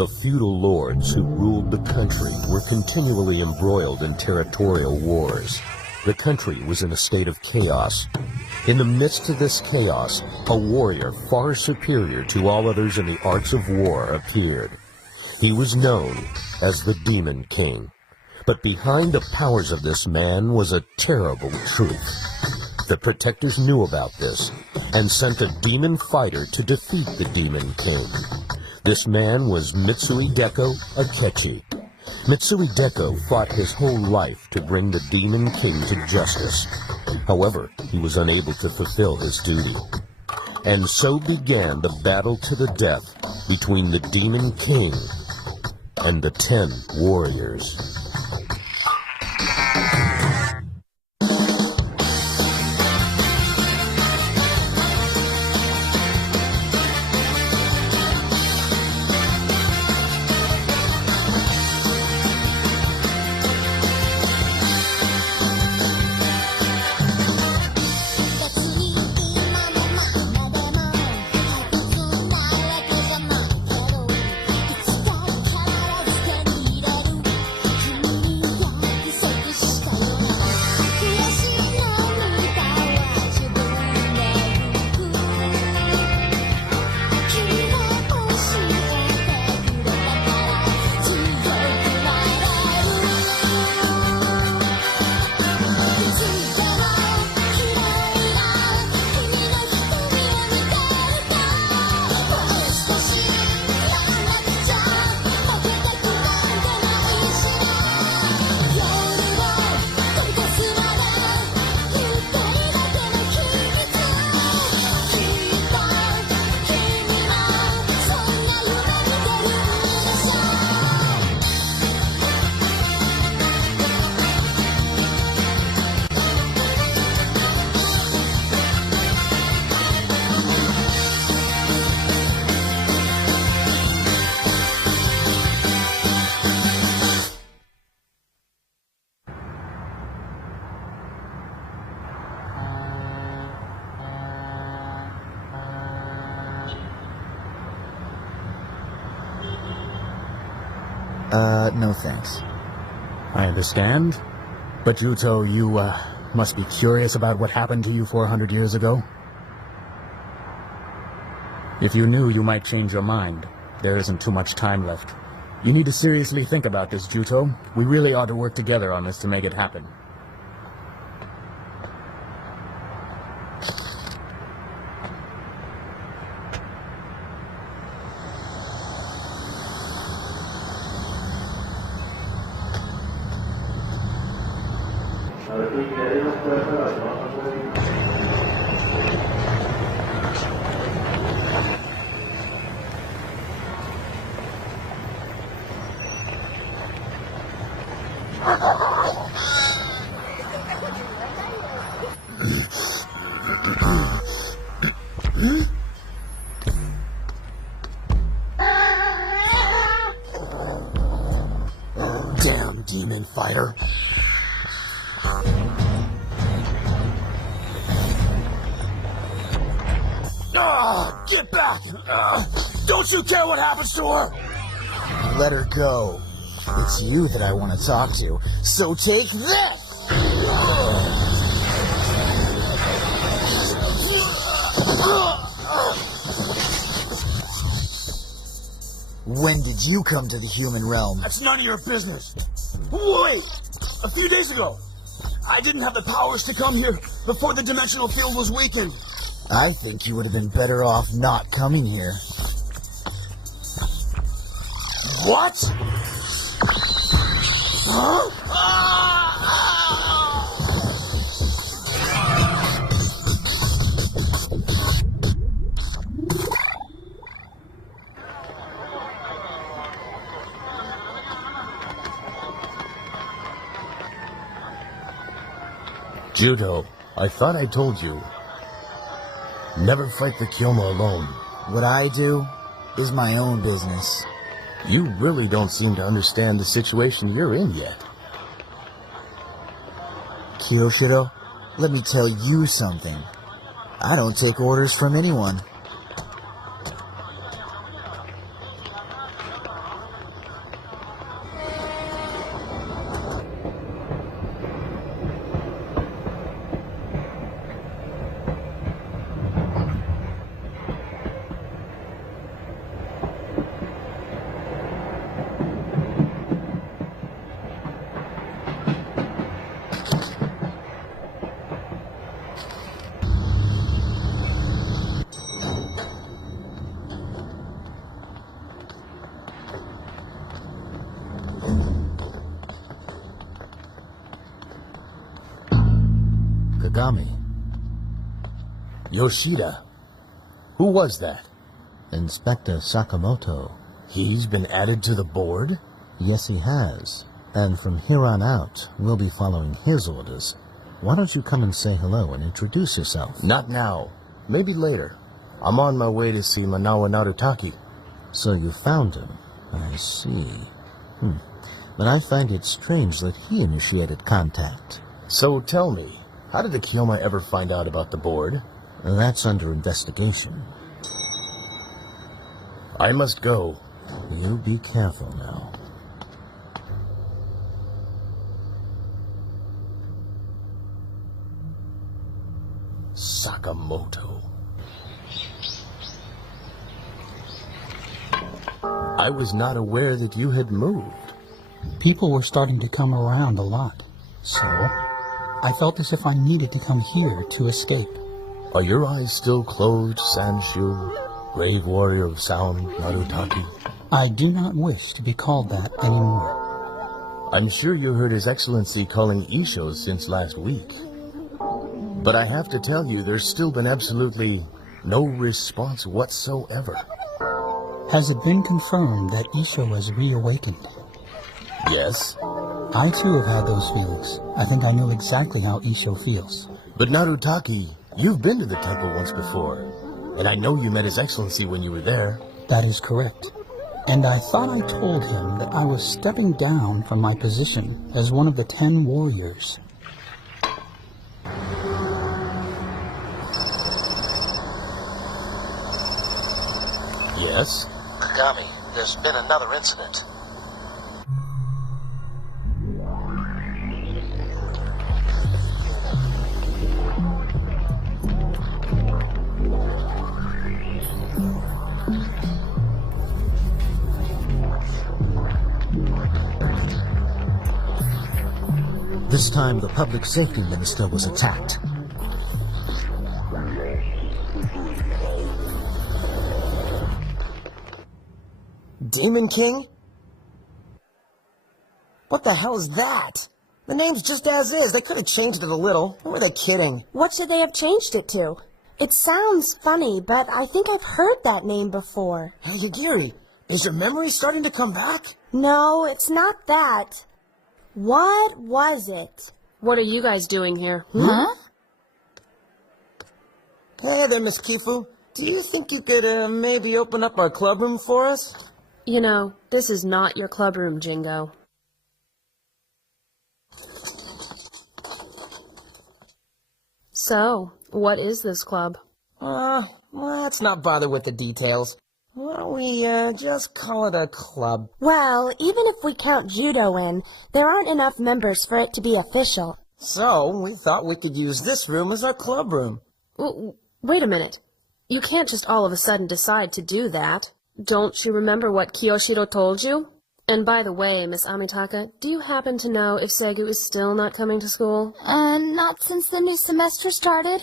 The feudal lords who ruled the country were continually embroiled in territorial wars. The country was in a state of chaos. In the midst of this chaos, a warrior far superior to all others in the arts of war appeared. He was known as the Demon King. But behind the powers of this man was a terrible truth. The protectors knew about this and sent a demon fighter to defeat the Demon King. This man was Mitsui Deko Akechi. Mitsui Deko fought his whole life to bring the Demon King to justice. However, he was unable to fulfill his duty. And so began the battle to the death between the Demon King and the 10 warriors. No thanks. I understand. But Juto, you, must be curious about what happened to you 400 years ago? If you knew, you might change your mind. There isn't too much time left. You need to seriously think about this, Juto. We really ought to work together on this to make it happen. Damn demon fighter. Get back! Don't you care what happens to her? Let her go. It's you that I want to talk to, so take this! When did you come to the human realm? That's none of your business. Wait! A few days ago, I didn't have the powers to come here before the dimensional field was weakened. I think you would have been better off not coming here. What? Huh? Judo, I thought I told you. Never fight the Kyoma alone. What I do is my own business. You really don't seem to understand the situation you're in yet. Kiyoshiro, let me tell you something. I don't take orders from anyone. Kagami. Yoshida. Who was that? Inspector Sakamoto. He's been added to the board? Yes, he has. And from here on out, we'll be following his orders. Why don't you come and say hello and introduce yourself? Not now. Maybe later. I'm on my way to see Manawa Narutaki. So you found him. I see. But I find it strange that he initiated contact. So tell me, how did the Kiyoma ever find out about the board? That's under investigation. I must go. You be careful now. Sakamoto. I was not aware that you had moved. People were starting to come around a lot, so I felt as if I needed to come here to escape. Are your eyes still closed, Sanshu, grave warrior of sound, Narutaki? I do not wish to be called that anymore. I'm sure you heard His Excellency calling Isho since last week. But I have to tell you, there's still been absolutely no response whatsoever. Has it been confirmed that Isho has reawakened? Yes, I too have had those feelings. I think I know exactly how Isho feels. but Narutaki, you've been to the temple once before. And I know you met His Excellency when you were there. That is correct. And I thought I told him that I was stepping down from my position as one of the 10 warriors. Yes? Kagami, there's been another incident. This time, the public safety minister was attacked. Demon King? What the hell is that? The name's just as is. They could have changed it a little. Or were they kidding? What should they have changed it to? It sounds funny, but I think I've heard that name before. Hey, Yagiri, is your memory starting to come back? No, it's not that. What was it? What are you guys doing here? Huh? Hey there, Miss Kifu. Do you think you could, maybe open up our club room for us? You know, this is not your clubroom, Jingo. So, what is this club? Let's not bother with the details. Why don't we, just call it a club? Well, even if we count judo in, there aren't enough members for it to be official. So, we thought we could use this room as our club room. Wait a minute. You can't just all of a sudden decide to do that. Don't you remember what Kiyoshiro told you? And by the way, Miss Amitaka, do you happen to know if Segu is still not coming to school? Not since the new semester started.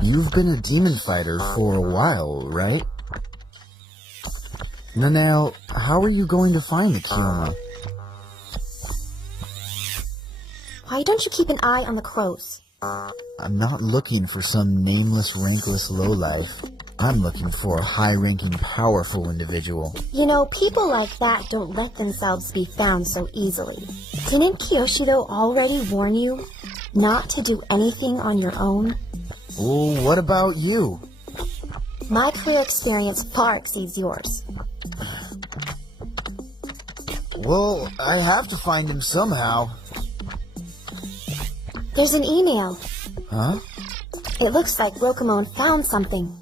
You've been a demon fighter for a while, right? Now, how are you going to find the Kiyoma? Why don't you keep an eye on the clothes? I'm not looking for some nameless, rankless lowlife. I'm looking for a high-ranking, powerful individual. You know, people like that don't let themselves be found so easily. Didn't Kiyoshiro already warn you not to do anything on your own? Well, what about you? My career experience far exceeds yours. Well, I have to find him somehow. There's an email. Huh? It looks like Rokumon found something.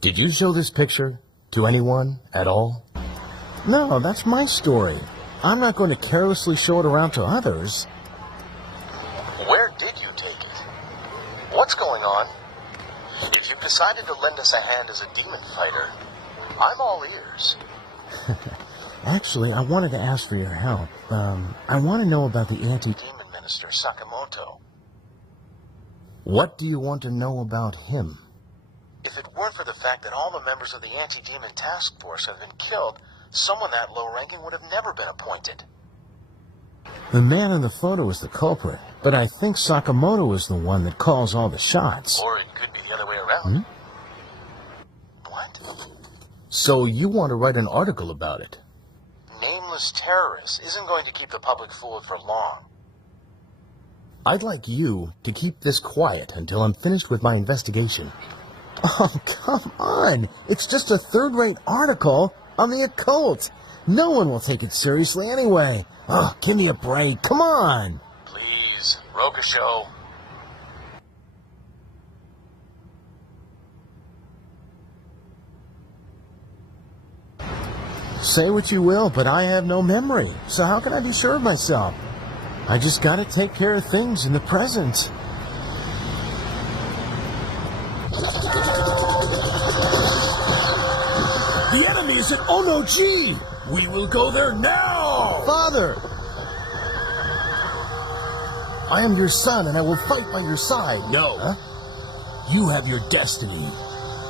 Did you show this picture to anyone at all? No, that's my story. I'm not going to carelessly show it around to others. Where did you take it? What's going on? If you've decided to lend us a hand as a demon fighter, I'm all ears. Actually, I wanted to ask for your help. I want to know about the anti-demon minister, Sakamoto. What do you want to know about him? If it weren't for the fact that all the members of the anti-demon task force have been killed, someone that low-ranking would have never been appointed. The man in the photo is the culprit, but I think Sakamoto is the one that calls all the shots. Or it could be the other way around. What? So you want to write an article about it? Nameless terrorist isn't going to keep the public fooled for long. I'd like you to keep this quiet until I'm finished with my investigation. Oh, come on! It's just a third-rate article on the occult. No one will take it seriously anyway. Oh, give me a break. Come on! Please, Rokusho. Say what you will, but I have no memory, so how can I be sure of myself? I just gotta take care of things in the present. The enemy is at Ono-ji! We will go there now! Father! I am your son, and I will fight by your side. No. Huh? You have your destiny.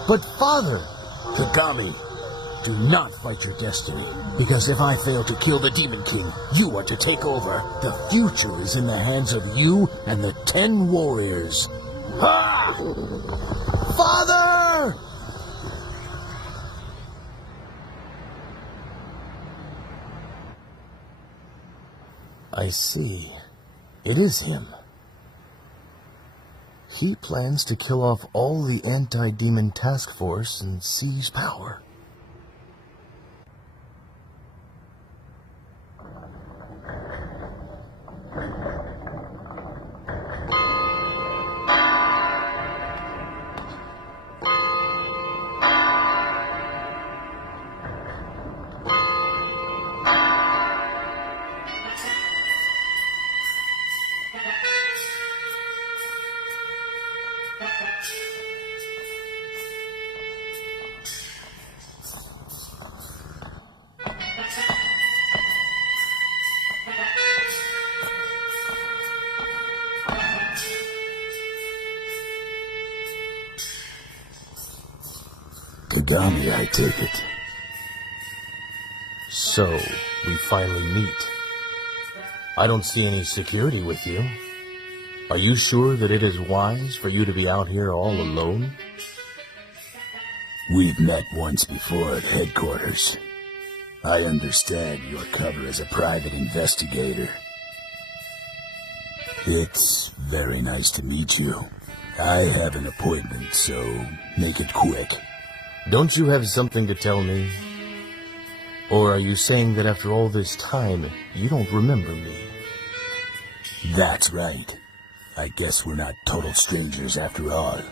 But, Father! Kagami, do not fight your destiny, because if I fail to kill the Demon King, you are to take over. The future is in the hands of you and the 10 warriors. Ha! Father! I see. It is him. He plans to kill off all the anti-demon task force and seize power. Kagami, I take it. So, we finally meet. I don't see any security with you. Are you sure that it is wise for you to be out here all alone? We've met once before at headquarters. I understand your cover as a private investigator. It's very nice to meet you. I have an appointment, so make it quick. Don't you have something to tell me? Or are you saying that after all this time, you don't remember me? That's right. I guess we're not total strangers after all.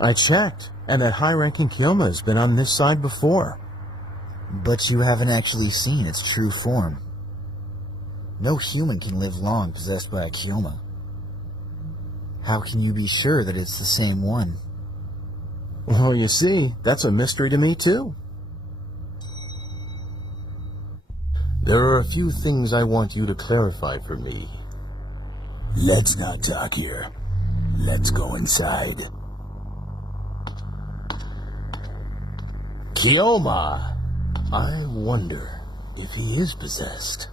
I checked, and that high-ranking Kyoma has been on this side before. But you haven't actually seen its true form. No human can live long possessed by a Kyoma. How can you be sure that it's the same one? Well, you see, that's a mystery to me, too. There are a few things I want you to clarify for me. Let's not talk here. Let's go inside. Kyoma! I wonder if he is possessed.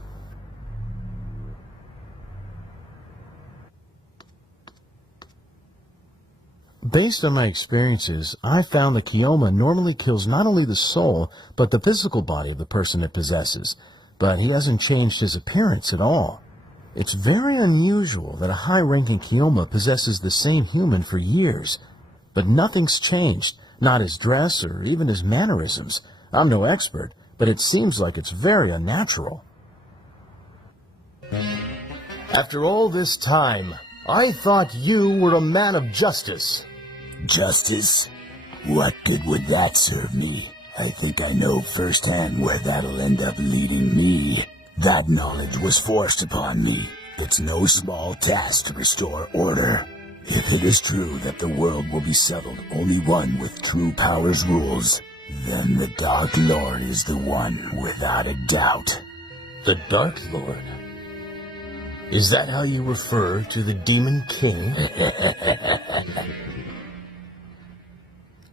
Based on my experiences, I found that Kyoma normally kills not only the soul, but the physical body of the person it possesses, but he hasn't changed his appearance at all. It's very unusual that a high-ranking Kyoma possesses the same human for years, but nothing's changed, not his dress or even his mannerisms. I'm no expert, but it seems like it's very unnatural. After all this time, I thought you were a man of justice. Justice? What good would that serve me? I think I know firsthand where that'll end up leading me. That knowledge was forced upon me. It's no small task to restore order. If it is true that the world will be settled only one with true powers rules, then the Dark Lord is the one without a doubt. The Dark Lord? Is that how you refer to the Demon King?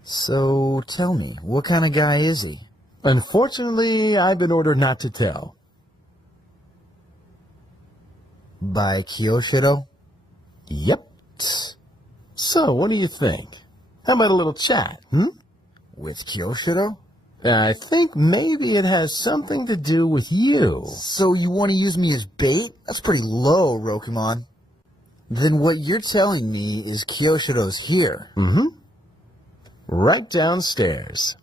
So, tell me, what kind of guy is he? Unfortunately, I've been ordered not to tell. By Kyoshiro? Yep. So, what do you think? How about a little chat, With Kyoshiro? I think maybe it has something to do with you. So you want to use me as bait? That's pretty low, Rokumon. Then what you're telling me is Kyoshiro's here. Mm-hmm. Right downstairs.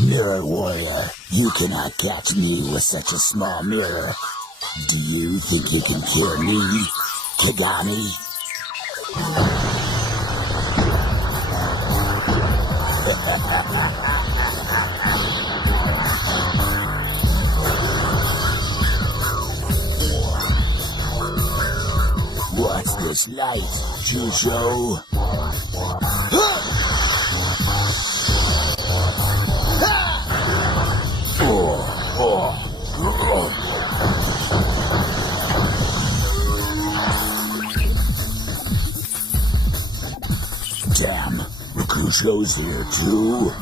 Mirror Warrior, you cannot catch me with such a small mirror. Do you think you can cure me, Kagami? What's this light, Jusho? Damn, Rokusho's here too.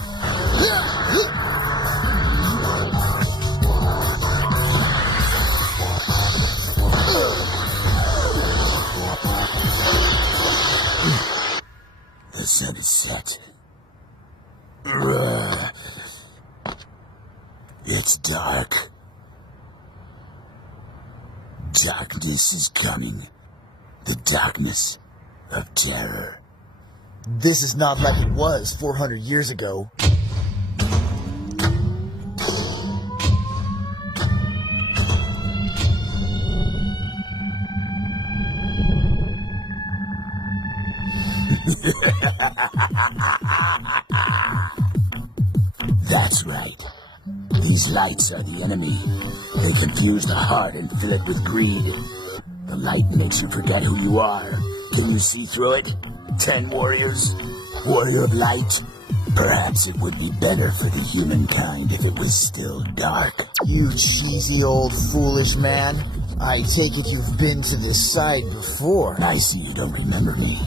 The sun is set. It's dark. Darkness is coming. The darkness of terror. This is not like it was 400 years ago. That's right. These lights are the enemy. They confuse the heart and fill it with greed. The light makes you forget who you are. Can you see through it? 10 warriors? Warrior of light? Perhaps it would be better for the humankind if it was still dark. You cheesy old foolish man. I take it you've been to this side before. I see you don't remember me.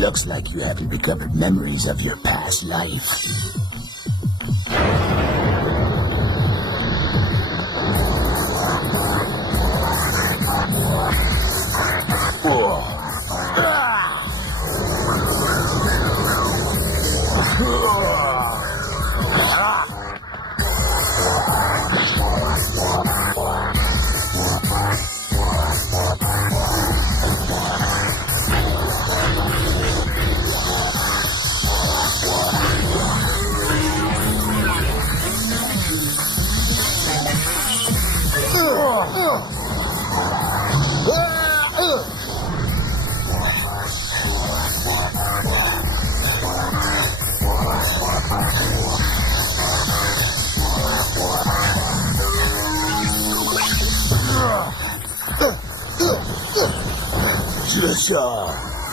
Looks like you haven't recovered memories of your past life.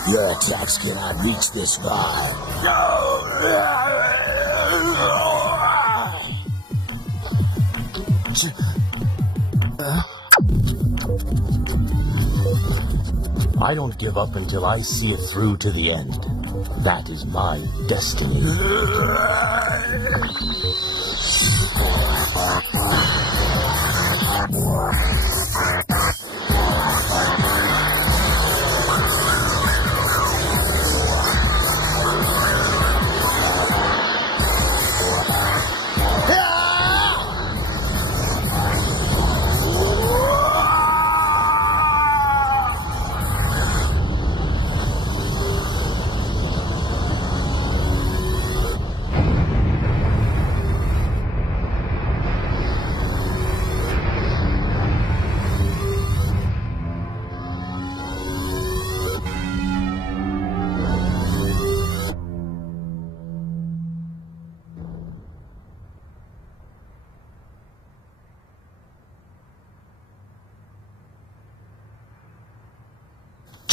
Your attacks cannot reach this far. I don't give up until I see it through to the end. That is my destiny.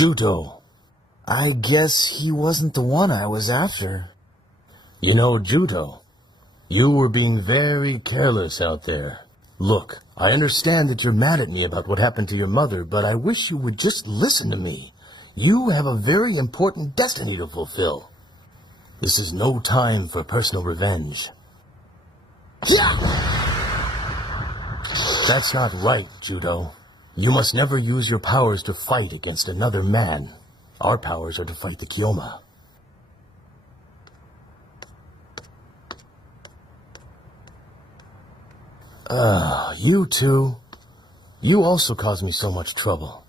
Juto. I guess he wasn't the one I was after. You know, Juto, you were being very careless out there. Look, I understand that you're mad at me about what happened to your mother, but I wish you would just listen to me. You have a very important destiny to fulfill. This is no time for personal revenge. That's not right, Judo. You must never use your powers to fight against another man. Our powers are to fight the Kyoma. You two. You also caused me so much trouble.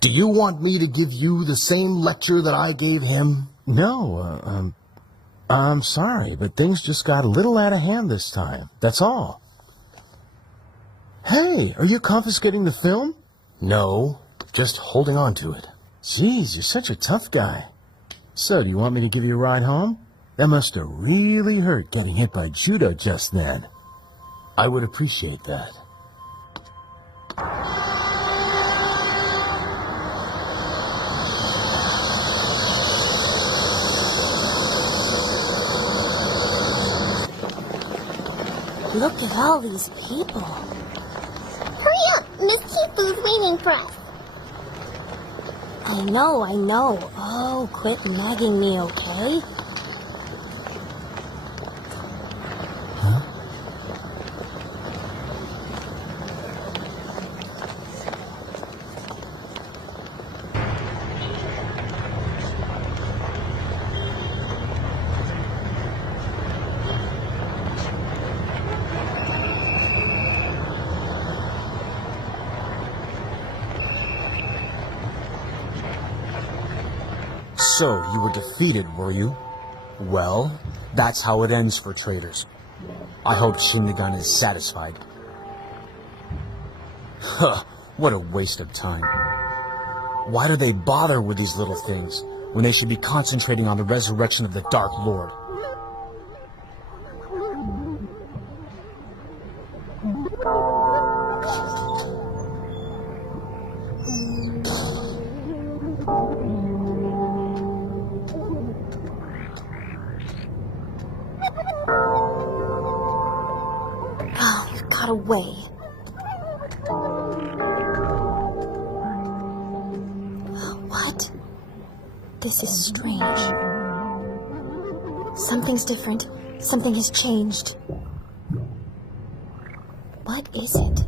Do you want me to give you the same lecture that I gave him? No, I'm sorry, but things just got a little out of hand this time. That's all. Hey, are you confiscating the film? No, just holding on to it. Jeez, you're such a tough guy. So, do you want me to give you a ride home? That must have really hurt getting hit by Judo just then. I would appreciate that. Look at all these people. Hurry up! Miss Tifu's waiting for us. I know. Oh, quit nagging me, okay? So, you were defeated, were you? Well, that's how it ends for traitors. I hope Shinigami is satisfied. Huh, what a waste of time. Why do they bother with these little things, when they should be concentrating on the resurrection of the Dark Lord? Got away. What? This is strange. Something's different. Something has changed. What is it?